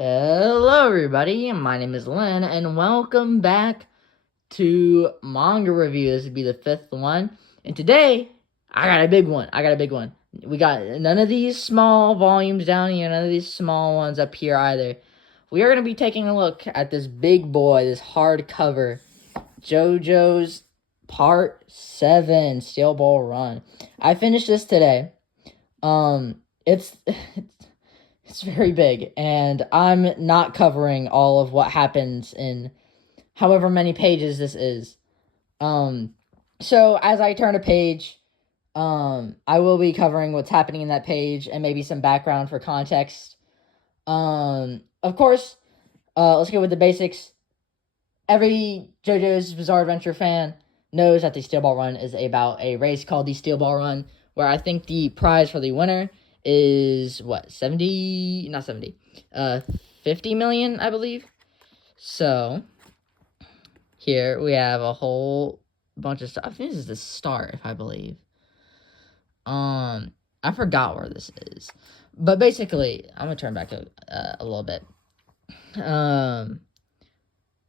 Hello, everybody. My name is Len, and welcome back to Manga Review. This would be the fifth one, and today I got a big one. We got none of these small volumes down here, none of these small ones up here either. We are going to be taking a look at this big boy, this hardcover, JoJo's Part 7 Steel Ball Run. I finished this today. It's It's very big, and I'm not covering all of what happens in however many pages this is. So as I turn a page, I will be covering what's happening in that page and maybe some background for context. Of course, let's go with the basics. Every JoJo's Bizarre Adventure fan knows that the Steel Ball Run is about a race called the Steel Ball Run, where I think the prize for the winner is what, 50 million, I believe. So here we have a whole bunch of stuff. I think this is the start, if I believe. I forgot where this is, but basically I'm gonna turn back a little bit.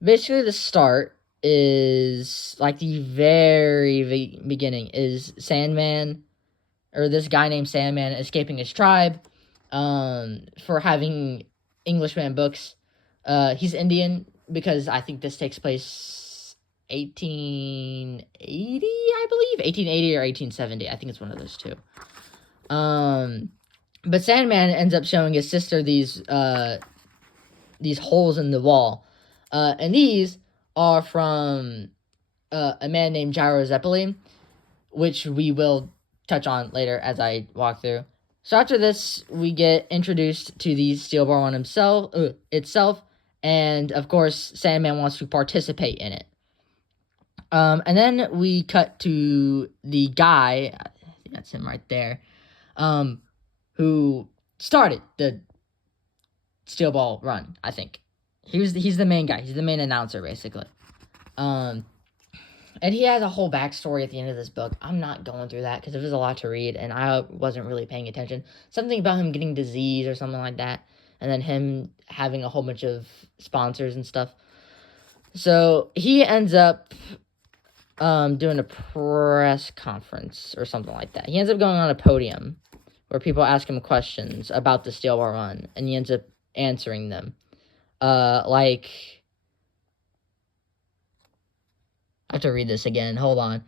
Basically the start is like the very beginning is Sandman, or this guy named Sandman, escaping his tribe for having Englishman books. He's Indian because I think this takes place 1880, I believe. 1880 or 1870. I think it's one of those two. But Sandman ends up showing his sister these holes in the wall. And these are from a man named Gyro Zeppelin, which we will touch on later as I walk through. So after this, we get introduced to the Steel Ball Run itself, and of course, Sandman wants to participate in it. And then we cut to the guy, I think that's him right there, who started the Steel Ball Run, I think. He's the main guy. He's the main announcer, basically. And he has a whole backstory at the end of this book. I'm not going through that because it was a lot to read, and I wasn't really paying attention. Something about him getting disease or something like that, and then him having a whole bunch of sponsors and stuff. So he ends up doing a press conference or something like that. He ends up going on a podium where people ask him questions about the Steel Ball Run, and he ends up answering them. I have to read this again. Hold on.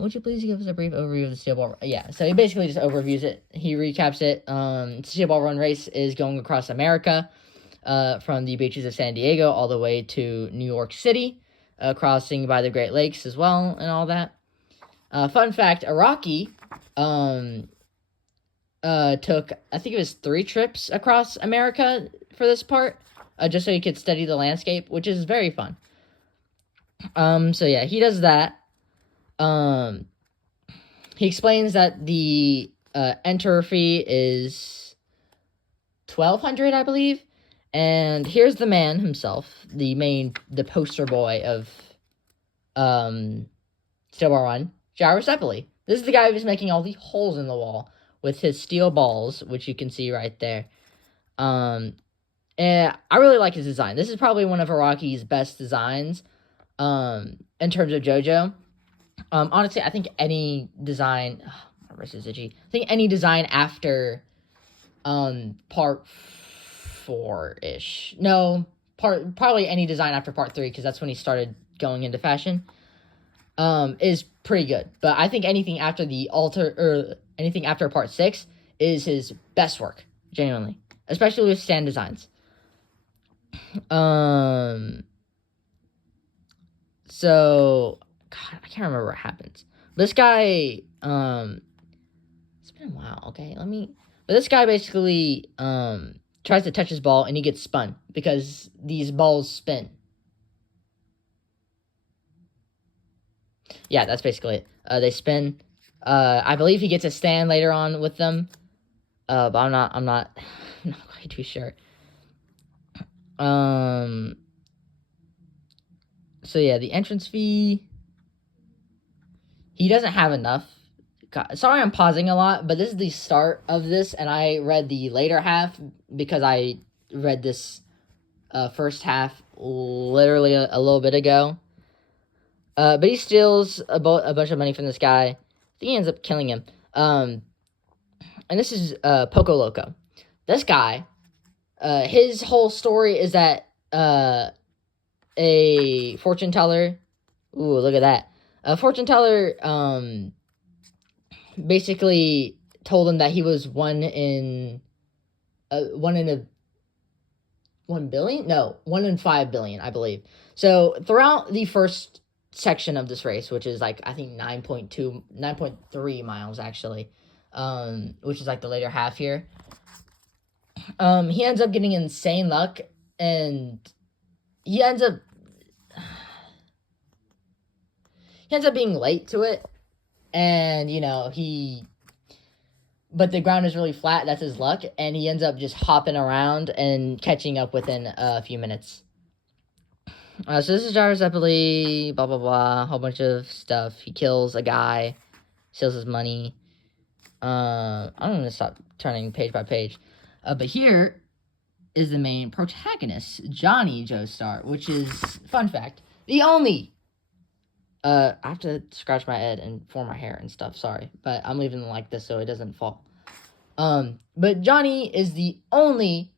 Would you please give us a brief overview of the Steel Ball Run? Yeah, so he basically just overviews it. He recaps it. Steel Ball Run race is going across America, from the beaches of San Diego all the way to New York City, crossing by the Great Lakes as well, and all that. Fun fact, Araki, took, I think it was 3 trips across America for this part, just so he could study the landscape, which is very fun. So yeah, he does that. He explains that the enter fee is 1,200, I believe. And here's the man himself, the poster boy of Steel Ball Run, Gyro Zeppeli. This is the guy who's making all the holes in the wall with his steel balls, which you can see right there. And I really like his design. This is probably one of Araki's best designs. In terms of JoJo, honestly, I think any design, my wrist is itchy. I think any design after, part 4-ish. No, probably any design after part 3, because that's when he started going into fashion, is pretty good. But I think anything after anything after part 6 is his best work, genuinely, especially with stand designs. So, God, I can't remember what happens. This guy, it's been a while, okay? But this guy basically, tries to touch his ball, and he gets spun, because these balls spin. Yeah, that's basically it. They spin. I believe he gets a stand later on with them, but I'm not quite too sure. So yeah, the entrance fee, he doesn't have enough. God, sorry I'm pausing a lot, but this is the start of this, and I read the later half because I read this first half literally a little bit ago. But he steals a bunch of money from this guy. I think he ends up killing him. And this is Poco Loco. This guy, his whole story is that a fortune teller. Ooh, look at that. A fortune teller basically told him that he was one in 1 billion? No, 1 in 5 billion, I believe. So throughout the first section of this race, which is like, I think 9.3 miles actually, which is like the later half here, he ends up getting insane luck, and he ends up being late to it, and but the ground is really flat. That's his luck, and he ends up just hopping around and catching up within a few minutes. So this is Gyro Zeppeli, blah blah blah, a whole bunch of stuff. He kills a guy, steals his money. I'm gonna stop turning page by page, but here is the main protagonist, Johnny Joestar, which is, fun fact, the only. I have to scratch my head and form my hair and stuff, sorry. But I'm leaving it like this so it doesn't fall. But Johnny is the only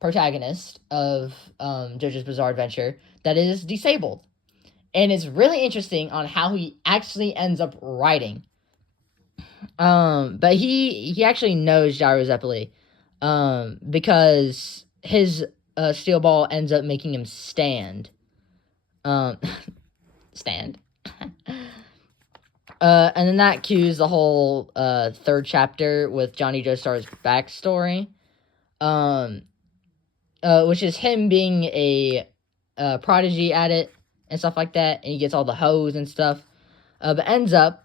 protagonist of JoJo's Bizarre Adventure that is disabled. And it's really interesting on how he actually ends up writing. But he actually knows Gyro Zeppeli. Because his steel ball ends up making him stand. Stand. And then that cues the whole third chapter with Johnny Joestar's backstory, which is him being a prodigy at it and stuff like that, and he gets all the hoes and stuff, but ends up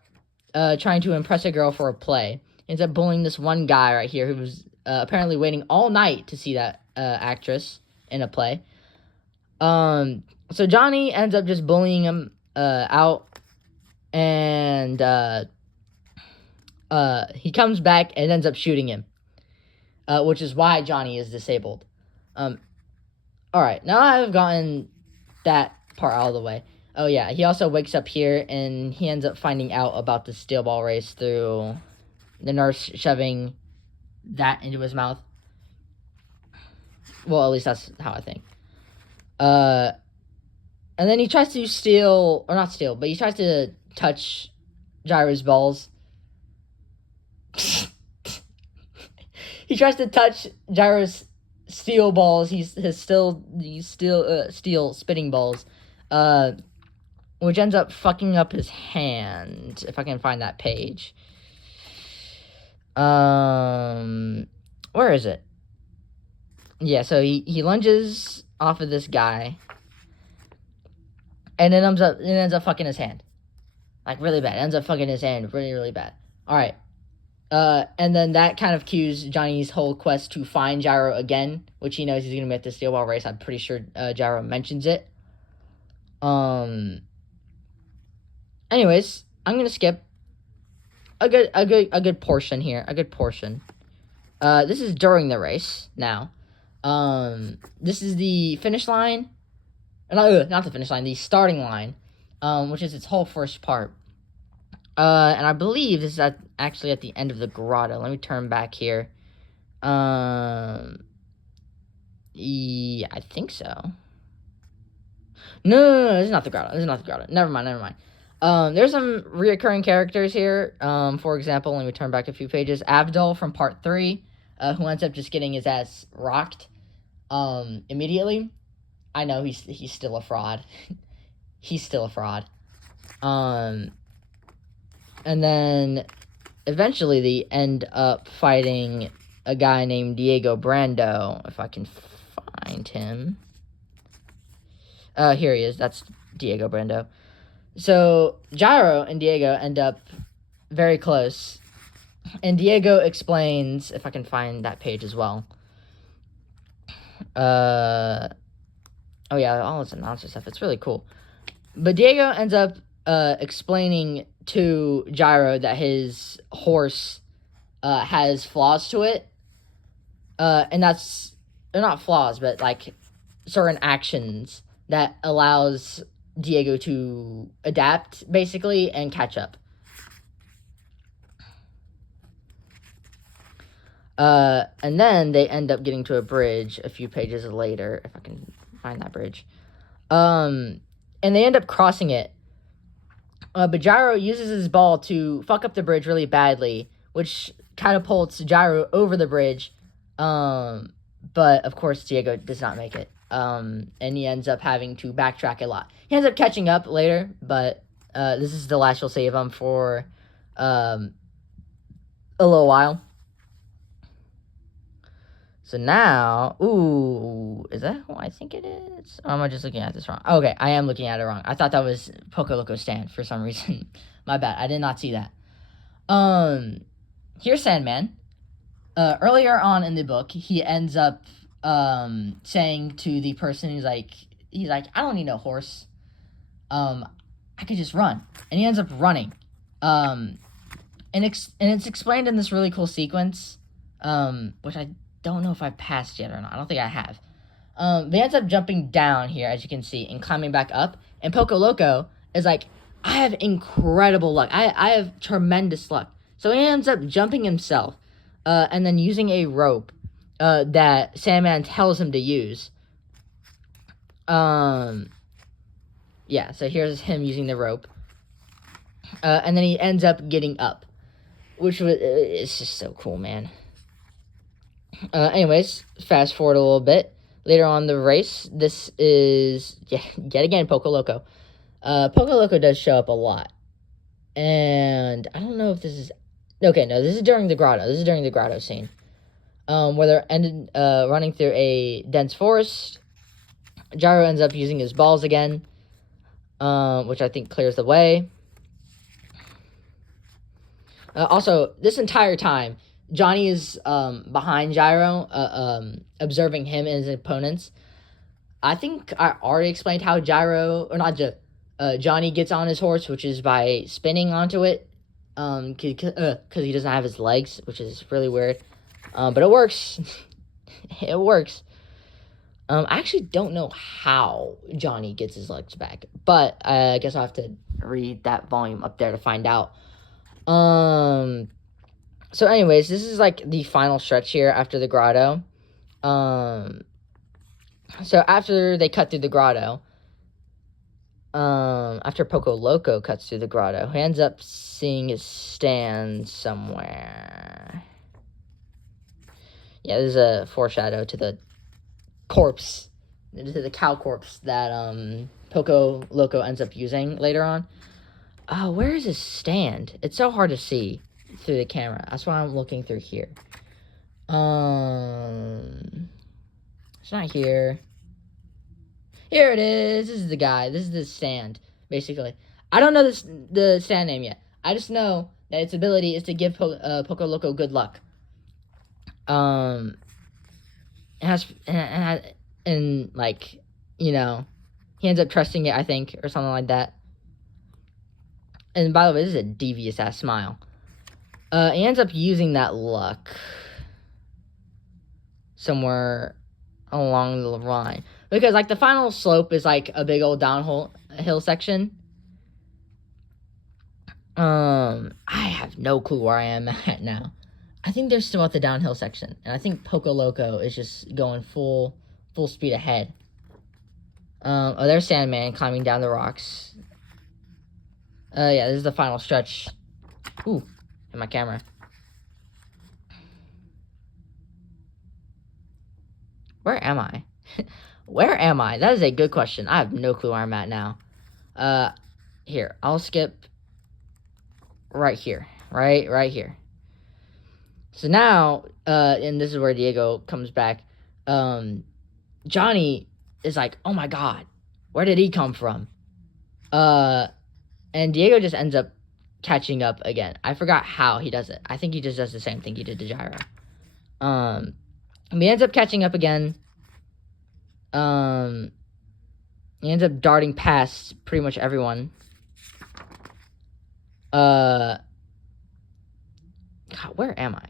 trying to impress a girl for a play. Ends up bullying this one guy right here who was apparently waiting all night to see that actress in a play. So Johnny ends up just bullying him out, and he comes back and ends up shooting him, which is why Johnny is disabled. Alright, now I've gotten that part out of the way. Oh yeah, he also wakes up here, and he ends up finding out about the steel ball race through the nurse shoving that into his mouth. Well, at least that's how I think. And then he tries to steal, or not steal, but he tries to touch Gyro's balls. He tries to touch Gyro's steel balls. His steel spitting balls, which ends up fucking up his hand. If I can find that page. Where is it? Yeah, so he lunges off of this guy, and it ends up fucking his hand. Like, really bad. It ends up fucking his hand really, really bad. Alright. And then that kind of cues Johnny's whole quest to find Gyro again, which he knows he's going to be at the steel ball race. I'm pretty sure Gyro mentions it. Anyways, I'm going to skip a good portion here. A good portion. This is during the race now. This is the finish line. Not the finish line, the starting line, which is its whole first part. And I believe this is actually at the end of the grotto. Let me turn back here. Yeah, I think so. No, this is not the grotto. Never mind. There's some reoccurring characters here. For example, let me turn back a few pages. Abdul from part 3, who ends up just getting his ass rocked, immediately. I know he's still a fraud. He's still a fraud. And then eventually they end up fighting a guy named Diego Brando, if I can find him. Here he is. That's Diego Brando. So Gyro and Diego end up very close, and Diego explains, if I can find that page as well. Oh yeah, all this announcer stuff. It's really cool. But Diego ends up explaining to Gyro that his horse has flaws to it, and that's they're not flaws, but like certain actions that allows Diego to adapt basically and catch up. And then they end up getting to a bridge a few pages later, if I can find that bridge. And they end up crossing it. But Gyro uses his ball to fuck up the bridge really badly, which catapults Gyro over the bridge. But of course Diego does not make it. And he ends up having to backtrack a lot. He ends up catching up later, but this is the last you'll see of him for a little while. So now, ooh, is that who I think it is? Or am I just looking at this wrong? Okay, I am looking at it wrong. I thought that was Poco Loco stand for some reason. My bad. I did not see that. Here's Sandman. Earlier on in the book, he ends up saying to the person, he's like, I don't need no horse. I could just run. And he ends up running. And it's explained in this really cool sequence, which I don't know if I've passed yet or not. I don't think I have. They ends up jumping down here, as you can see, and climbing back up. And Poco Loco is like, I have incredible luck. I have tremendous luck. So he ends up jumping himself, and then using a rope that Sandman tells him to use. Yeah, so here's him using the rope. And then he ends up getting up, which was, it's just so cool, man. Anyways, fast forward a little bit. Later on in the race, this is, yet again, Poco Loco. Poco Loco does show up a lot. And I don't know if this is, okay, no, this is during the grotto. This is during the grotto scene. Where they're running through a dense forest. Gyro ends up using his balls again, which I think clears the way. Also, this entire time, Johnny is behind Gyro, observing him and his opponents. I think I already explained how Johnny gets on his horse, which is by spinning onto it, because he doesn't have his legs, which is really weird. But it works. It works. I actually don't know how Johnny gets his legs back, but I guess I'll have to read that volume up there to find out. So anyways, this is like the final stretch here after the grotto. So after they cut through the grotto, after Poco Loco cuts through the grotto, he ends up seeing his stand somewhere. Yeah, there's a foreshadow to the corpse, to the cow corpse that Poco Loco ends up using later on. Oh, where is his stand? It's so hard to see through the camera. That's why I'm looking through here. It's not here. Here it is. This is the guy. This is the stand, basically. I don't know the stand name yet. I just know that its ability is to give Poco Loco good luck. It has, and like, you know, he ends up trusting it, I think, or something like that. And by the way, this is a devious ass smile. He ends up using that luck somewhere along the line, because like the final slope is like a big old downhill section. I have no clue where I am at now. I think they're still at the downhill section, and I think Poco Loco is just going full speed ahead. Oh, there's Sandman climbing down the rocks. Yeah, this is the final stretch. Ooh, in my camera. Where am I? Where am I? That is a good question. I have no clue where I'm at now. Here, I'll skip right here. Right here. So now, and this is where Diego comes back. Johnny is like, oh my god, where did he come from? And Diego just ends up catching up again. I forgot how he does it. I think he just does the same thing he did to Gyro. He ends up catching up again. He ends up darting past pretty much everyone. God, where am I?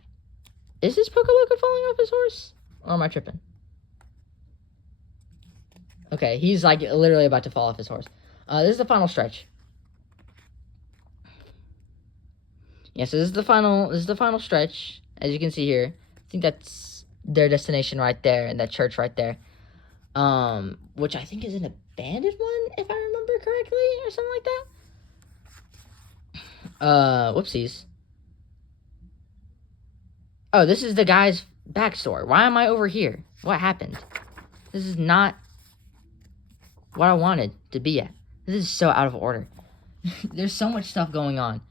Is this Poco Loco falling off his horse? Or am I tripping? Okay, he's like literally about to fall off his horse. This is the final stretch. Yeah, so this is the final stretch, as you can see here. I think that's their destination right there, and that church right there. Which I think is an abandoned one, if I remember correctly, or something like that. Whoopsies. Oh, this is the guy's backstory. Why am I over here? What happened? This is not what I wanted to be at. This is so out of order. There's so much stuff going on.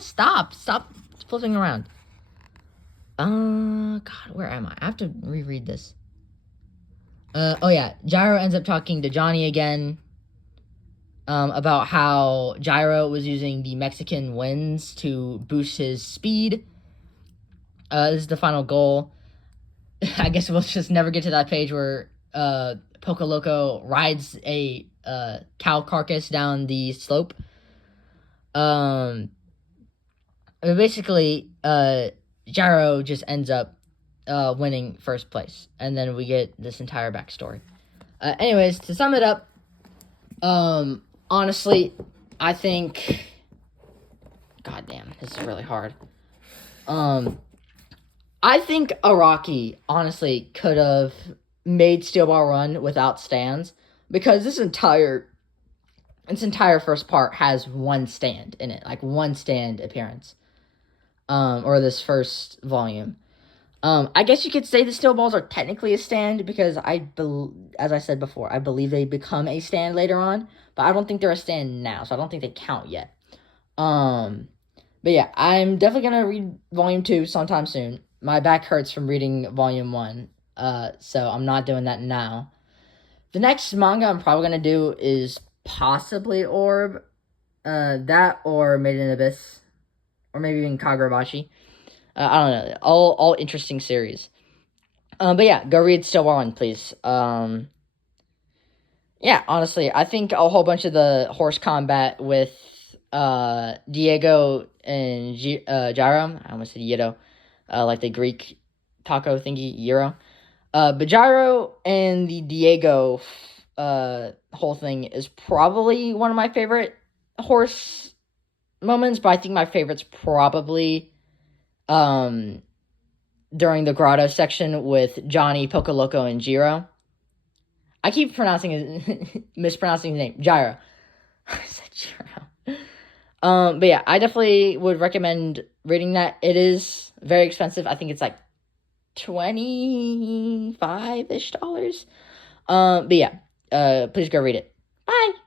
Stop flipping around. God, where am I? I have to reread this. Oh yeah, Gyro ends up talking to Johnny again. About how Gyro was using the Mexican winds to boost his speed. This is the final goal. I guess we'll just never get to that page where Poco Loco rides a cow carcass down the slope. Basically, Gyro just ends up winning first place, and then we get this entire backstory. Anyways, to sum it up, honestly, I think, goddamn, this is really hard. I think Araki honestly could have made Steel Ball Run without stands, because this entire first part has one stand in it, like one stand appearance. Or this first volume. I guess you could say the Steel Balls are technically a stand, because as I said before, I believe they become a stand later on, but I don't think they're a stand now, so I don't think they count yet. But yeah, I'm definitely gonna read volume 2 sometime soon. My back hurts from reading volume 1, so I'm not doing that now. The next manga I'm probably gonna do is possibly Orb, that or Made in Abyss, or maybe even Kagurabashi. I don't know. All interesting series. But yeah, go read Steel Ball Run, please. Yeah, honestly, I think a whole bunch of the horse combat with Diego and Gyro. I almost said Gyro. Like the Greek taco thingy, Gyro. But Gyro and the Diego whole thing is probably one of my favorite horse moments, but I think my favorite's probably during the grotto section with Johnny, Poco Loco, and Jiro. I keep mispronouncing his name. Gyro. I said Jiro. But yeah, I definitely would recommend reading that. It is very expensive. I think it's like $25-ish. But yeah, please go read it. Bye.